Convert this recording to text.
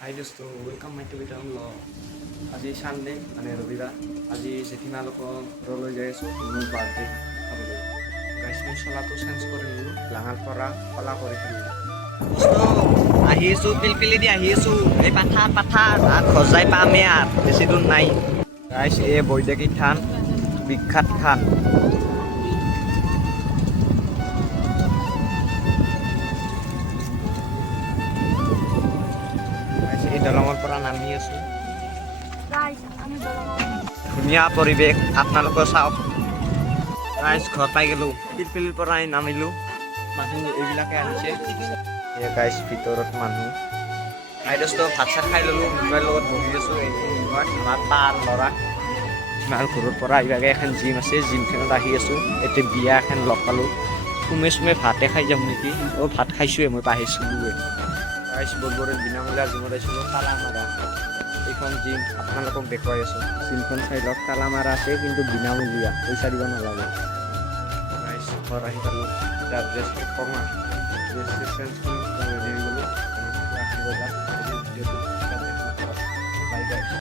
হাই দোস্ত ৱেলকাম মাই two video' blog আজি Sunday মানে ৰবিবাৰ আজি জেঠিমালোকৰ ঘৰলৈ যাই আছোঁ মোৰ বাৰ্থডে খাবলৈ গাইছ মই চলাটো চেঞ্জ কৰি নিলোঁ লাঙাৰ পৰা কলা কৰি দিলোঁ আহি আছোঁ পিলপিলি দি আহি আছোঁ এই পাথাৰ আৰু সজাই পামেই আৰু বেছি দূৰ নাই গাইছ এই বৈদেশী থান বিখ্যাত থান এই দলঙৰ পৰা নামি আছোঁ ধুনীয়া পৰিৱেশ আপোনালোকে চাওক গাইছ ঘৰ পাই গ'লোঁ পিলপিলিৰ পৰা নামিলোঁ মানুহ এইবিলাকে আহিছে এই গাইছ ভিতৰত মানুহ আইদস্ত ভাত চাত খাই ল'লোঁ মোবাইলৰ লগত বহি আছোঁ আমাৰ পাৰ ল'ৰা মাৰ ঘৰৰ পৰা ইভাগে এখন জিম আছে জিমখনত আহি আছোঁ এতিয়া বিয়া এখন লগ পালোঁ চুমে ভাতে খাই যাম নেকি ভাত খাইছোঁৱে মই পাহিছিলোঁ গাইছ বৰবৰত বিনামূলীয়া জিমত আহিছিলোঁ কালামাৰা এইখন জিম আপোনালোকক দেখুৱাই আছোঁ জিমখন চাই লওক কালামাৰা আছে কিন্তু বিনামূলীয়া পইচা দিব নালাগে গাইছ ঘৰ আহি পালোঁ তাৰ ড্ৰেছ কমা ড্ৰেছ চেঞ্জ কৰি